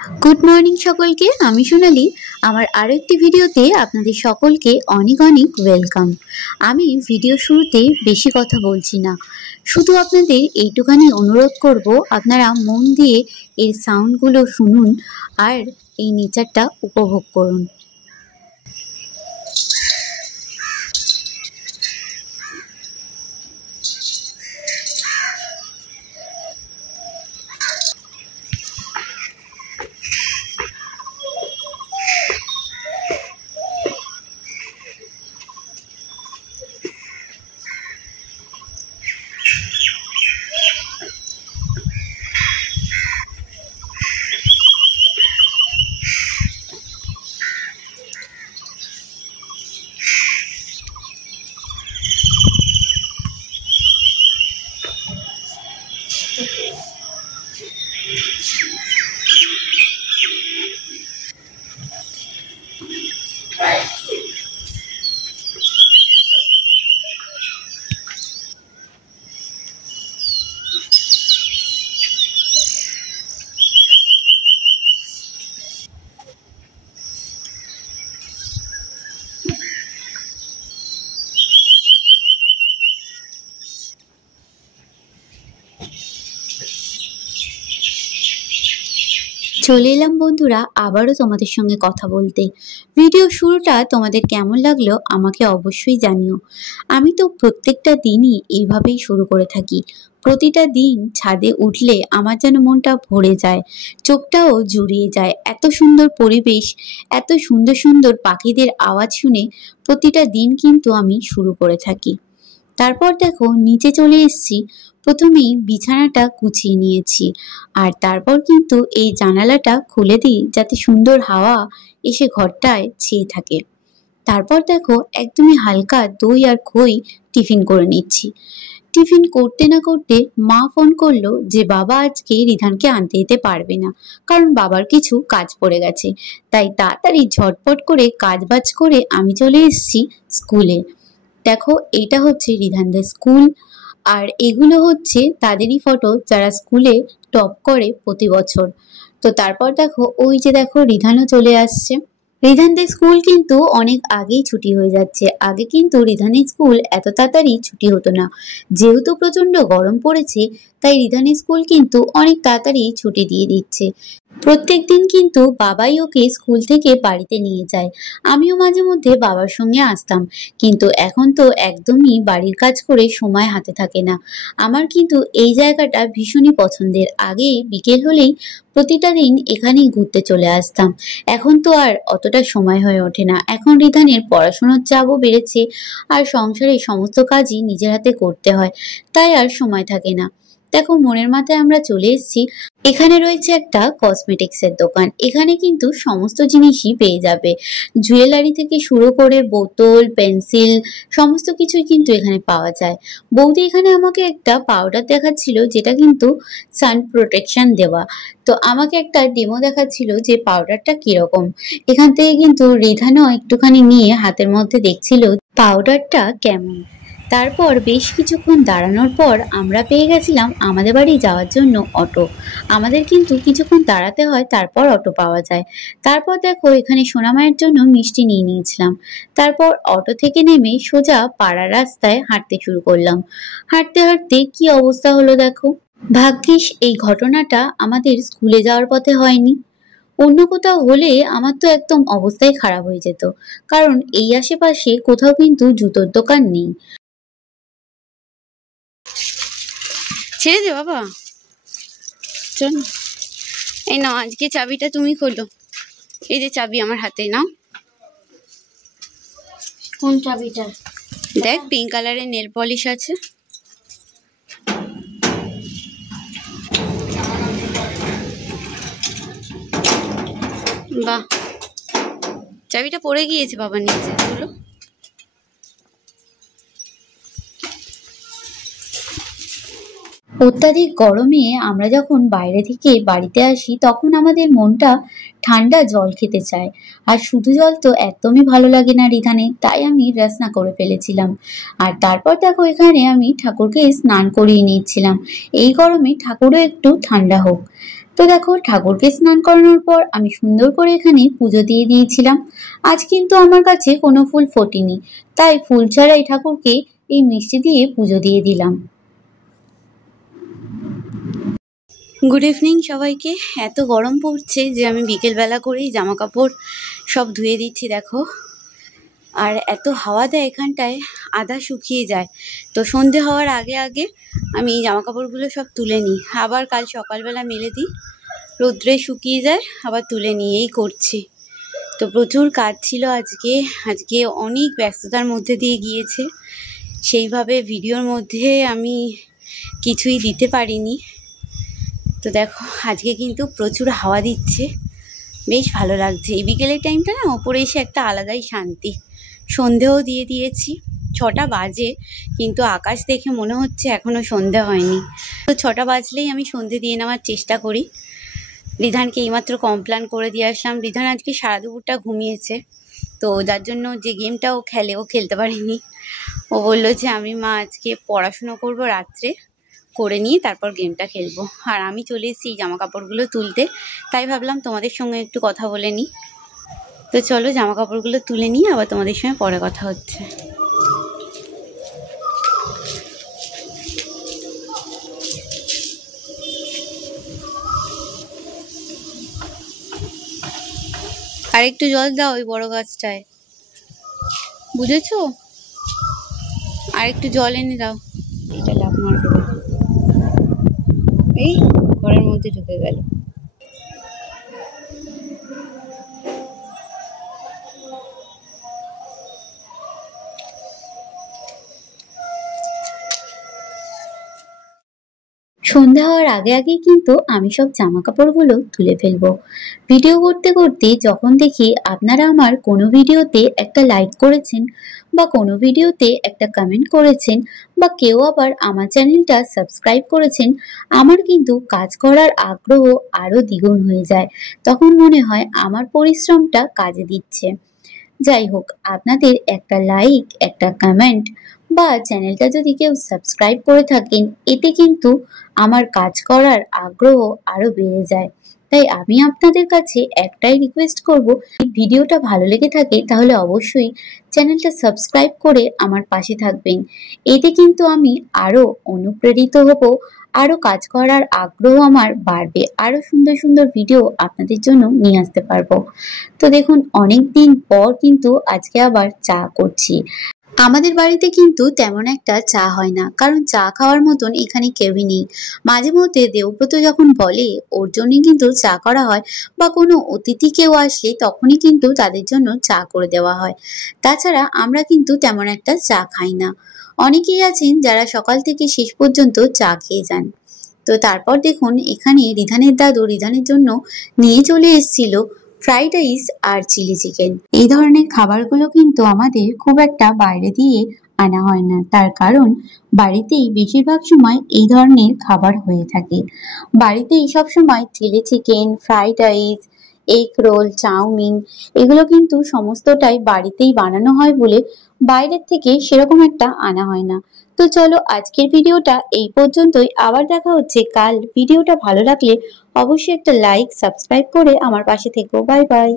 Good morning সকলকে। আমি সোনালি। আমার আরো একটি ভিডিওতে আপনাদের সকলকে অনেক অনেক ওয়েলকাম। আমি ভিডিও শুরুতে বেশি কথা বলছি না, শুধু আপনাদের এইটুখানি অনুরোধ করব, আপনারা মন দিয়ে এর সাউন্ডগুলো শুনুন আর এই নেচারটা উপভোগ করুন। চলে এলাম বন্ধুরা আবারও তোমাদের সঙ্গে কথা বলতে। ভিডিও শুরুটা তোমাদের কেমন লাগলো আমাকে অবশ্যই জানিও। আমি তো প্রত্যেকটা দিনই এইভাবেই শুরু করে থাকি। প্রতিটা দিন ছাদে উঠলে আমার যেন মনটা ভরে যায়, চোখটাও জুড়িয়ে যায়। এত সুন্দর পরিবেশ, এত সুন্দর সুন্দর পাখিদের আওয়াজ শুনে প্রতিটা দিন কিন্তু আমি শুরু করে থাকি। তারপর দেখো নিচে চলে এসেছি। প্রথমেই বিছানাটা গুছিয়ে নিয়েছি, আর তারপর কিন্তু এই জানালাটা খুলে দিই যাতে সুন্দর হাওয়া এসে ঘরটায় ছেয়ে থাকে। তারপর দেখো একদমই হালকা দই আর খই টিফিন করে নিচ্ছি। টিফিন করতে না করতে মা ফোন করলো যে বাবা আজকে রিধানকে আনতে যেতে পারবে না, কারণ বাবার কিছু কাজ পড়ে গেছে। তাই তাড়াতাড়ি ঝটপট করে কাজ বাজ করে আমি চলে এসেছি স্কুলে। দেখো এইটা হচ্ছে রিধানদের স্কুল, আর এগুলো হচ্ছে তাদেরই ফটো যারা স্কুলে টপ করে প্রতি বছর। তো তারপর দেখো ওই যে দেখো রিধানও চলে আসছে। রিধানদের স্কুল কিন্তু অনেক আগেই ছুটি হয়ে যাচ্ছে। আগে কিন্তু রিধানের স্কুল এত তাড়াতাড়ি ছুটি হতো না। যেহেতু প্রচন্ড গরম পড়েছে, তাই রিধানের স্কুল কিন্তু অনেক তাড়াতাড়ি ছুটি দিয়ে দিচ্ছে। প্রত্যেক দিন কিন্তু বাবাই ওকে স্কুল থেকে বাড়িতে নিয়ে যায়। আমিও মাঝে মধ্যে বাবার সঙ্গে আসতাম, কিন্তু এখন তো একদমই বাড়ির কাজ করে সময় হাতে থাকে না। আমার কিন্তু এই জায়গাটা ভীষণই পছন্দের। আগে বিকেল হলেই প্রতিটা দিন এখানেই ঘুরতে চলে আসতাম। এখন তো আর অতটা সময় হয়ে ওঠে না। এখন রিধানের পড়াশোনার চাপও বেড়েছে, আর সংসারের সমস্ত কাজই নিজের হাতে করতে হয়, তাই আর সময় থাকে না। দেখো মনের মাথায় আমরা চলে এসেছি। এখানে রয়েছে একটা কসমেটিক্সের দোকান। এখানে কিন্তু সমস্ত জিনিসই পেয়ে যাবে, জুয়েলারি থেকে শুরু করে বোতল, পেন্সিল, সমস্ত কিছুই কিন্তু এখানে পাওয়া যায়। বৌদি এখানে আমাকে একটা পাউডার দেখাচ্ছিল, যেটা কিন্তু সান প্রোটেকশন দেওয়া। তো আমাকে একটা ডেমো দেখাচ্ছিল যে পাউডারটা কিরকম। এখান থেকে কিন্তু রিধানও একটুখানি নিয়ে হাতের মধ্যে দেখছিল পাউডারটা কেমন। তারপর বেশ কিছুক্ষণ দাঁড়ানোর পর আমরা পেয়ে গেছিলাম আমাদের বাড়ি যাওয়ার জন্য অটো। আমাদের কিন্তু কিছুক্ষণ দাঁড়াতে হয়, তারপর অটো পাওয়া যায়। তারপর দেখো এখানে সোনামায়ের জন্য মিষ্টি নিয়ে নিয়েছিলাম। তারপর অটো থেকে নেমে সোজা পাড়ার রাস্তায় হাঁটতে শুরু করলাম। হাঁটতে হাঁটতে কি অবস্থা হলো দেখো। ভাগ্যিস এই ঘটনাটা আমাদের স্কুলে যাওয়ার পথে হয়নি। অন্য কোথাও হলে আমার তো একদম অবস্থাই খারাপ হয়ে যেত, কারণ এই আশেপাশে কোথাও কিন্তু জুতোর দোকান নেই। ছেড়ে দে বাবা, চল। এই নাও, আজকে চাবিটা তুমি খোলো। এই যে চাবি আমার হাতে, নাও। কোন চাবিটা? দেখ, পিঙ্ক কালারের নেল পলিশ আছে। বাহ, চাবিটা পড়ে গিয়েছে বাবার নিচে, খোলো। অত্যাধিক গরমে আমরা যখন বাইরে থেকে বাড়িতে আসি, তখন আমাদের মনটা ঠান্ডা জল খেতে চায়। আর শুধু জল তো একদমই ভালো লাগে না রিধানে, তাই আমি রাসনা করে ফেলেছিলাম। আর তারপর দেখো এখানে আমি ঠাকুরকে স্নান করিয়ে নিচ্ছিলাম। এই গরমে ঠাকুরও একটু ঠান্ডা হোক। তো দেখো, ঠাকুরকে স্নান করানোর পর আমি সুন্দর করে এখানে পুজো দিয়ে দিয়েছিলাম। আজ কিন্তু আমার কাছে কোনো ফুল ফোটেনি, তাই ফুল ছাড়াই ঠাকুরকে এই মিষ্টি দিয়ে পুজো দিয়ে দিলাম। গুড ইভিনিং সবাইকে। এত গরম পড়ছে যে আমি বিকেলবেলা করেই জামা কাপড় সব ধুয়ে দিচ্ছি দেখো। আর এত হাওয়া দেয় এখানটায়, আধা শুকিয়ে যায়। তো সন্ধে হওয়ার আগে আগে আমি জামা কাপড়গুলো সব তুলে নিই, আবার কাল সকালবেলা মেলে দিই, রোদ্রে শুকিয়ে যায়, আবার তুলে নিয়েই করছি। তো প্রচুর কাজ ছিল আজকে অনেক ব্যস্ততার মধ্যে দিয়ে গিয়েছে, সেইভাবে ভিডিওর মধ্যে আমি কিছুই দিতে পারিনি। তো দেখো, আজকে কিন্তু প্রচুর হাওয়া দিচ্ছে, বেশ ভালো লাগছে। এই বিকেলের টাইমটা না, ওপরে এসে একটা আলাদাই শান্তি। সন্ধেও দিয়ে দিয়েছি, 6টা বাজে, কিন্তু আকাশ দেখে মনে হচ্ছে এখনও সন্ধে হয়নি। তো 6টা বাজলেই আমি সন্ধে দিয়ে নেওয়ার চেষ্টা করি। রিধানকে এইমাত্র কমপ্লেন করে দিয়ে আসলাম। রিধান আজকে সারা দুপুরটা ঘুমিয়েছে, তো যার জন্য যে গেমটা ও খেলে ও খেলতে পারেনি। ও বললো যে আমি মা আজকে পড়াশুনো করবো, রাত্রে করে নিয়ে তারপর গেমটা খেলবো। আর আমি চলে এসেছি জামা কাপড়গুলো তুলতে, তাই ভাবলাম তোমাদের সঙ্গে একটু কথা বলে নিই। তো চলো জামা কাপড়গুলো তুলে নিয়ে আবার তোমাদের সঙ্গে পরে কথা হচ্ছে। আর একটু জল দাও ওই বড় গাছটায়, বুঝেছো? আর একটু জল এনে দাও। এটা লাফ মারবে, এই ঘরের মধ্যে ঢুকে গেল। সন্ধ্যা হওয়ার আগে আগেই কিন্তু আমি সব জামা কাপড়গুলো তুলে ফেলবো। ভিডিও করতে করতে যখন দেখি আপনারা আমার কোনো ভিডিওতে একটা লাইক করেছেন, বা কোনো ভিডিওতে একটা কমেন্ট করেছেন, বা কেউ আবার আমার চ্যানেলটা সাবস্ক্রাইব করেছেন, আমার কিন্তু কাজ করার আগ্রহ আরো দ্বিগুণ হয়ে যায়। তখন মনে হয় আমার পরিশ্রমটা কাজে দিচ্ছে। যাই হোক, আপনাদের একটা লাইক, একটা কমেন্ট বা চ্যানেলটা যদি কেউ সাবস্ক্রাইব করে থাকেন, এতে কিন্তু আমার কাজ করার আগ্রহ আরো বেড়ে যায়। তাই আমি আপনাদের কাছে একটাই রিকোয়েস্ট করব, ভিডিওটা ভালো লেগে থাকে তাহলে অবশ্যই চ্যানেলটা সাবস্ক্রাইব করে আমার পাশে থাকবেন। এতে কিন্তু আমি আরো অনুপ্রেরিত হব, আরো কাজ করার আগ্রহ আমার বাড়বে, আরো সুন্দর সুন্দর ভিডিও আপনাদের জন্য নিয়ে আসতে পারবো। তো দেখুন, অনেক দিন পর কিন্তু আজকে আবার চা করছি। আমাদের বাড়িতে কিন্তু তেমন একটা চা হয় না, কারণ চা খাওয়ার মতন এখানে কেউই নেই। মাঝে মধ্যে দেবব্রত যখন বলে ওর জন্যই কিন্তু চা করা হয়, বা কোনো অতিথি কেউ আসলে তখনই কিন্তু তাদের জন্য চা করে দেওয়া হয়। তাছাড়া আমরা কিন্তু তেমন একটা চা খাই না। অনেকেই আছেন যারা সকাল থেকে শেষ পর্যন্ত চা খেয়ে যান। তো তারপর দেখুন, এখানে রিধানের দাদু রিধানের জন্য নিয়ে চলে এসেছিল ফ্রাইড রাইস আর চিলি চিকেন। এই ধরনের খাবারগুলো কিন্তু আমাদের খুব একটা বাইরে দিয়ে আনা হয় না, তার কারণ বাড়িতেই বেশিরভাগ সময় এই ধরনের খাবার হয়ে থাকে। বাড়িতেই সবসময় chilli chicken, fried rice, egg roll, chowmein, এগুলো কিন্তু সমস্তটাই বাড়িতেই বানানো হয় বলে বাইরের থেকে সেরকম একটা আনা হয় না। তো চলো, আজকের ভিডিওটা এই পর্যন্তই। আবার দেখা হচ্ছে কাল। ভিডিওটা ভালো লাগলে অবশ্যই একটা লাইক, সাবস্ক্রাইব করে আমার পাশে থেকো। Bye bye.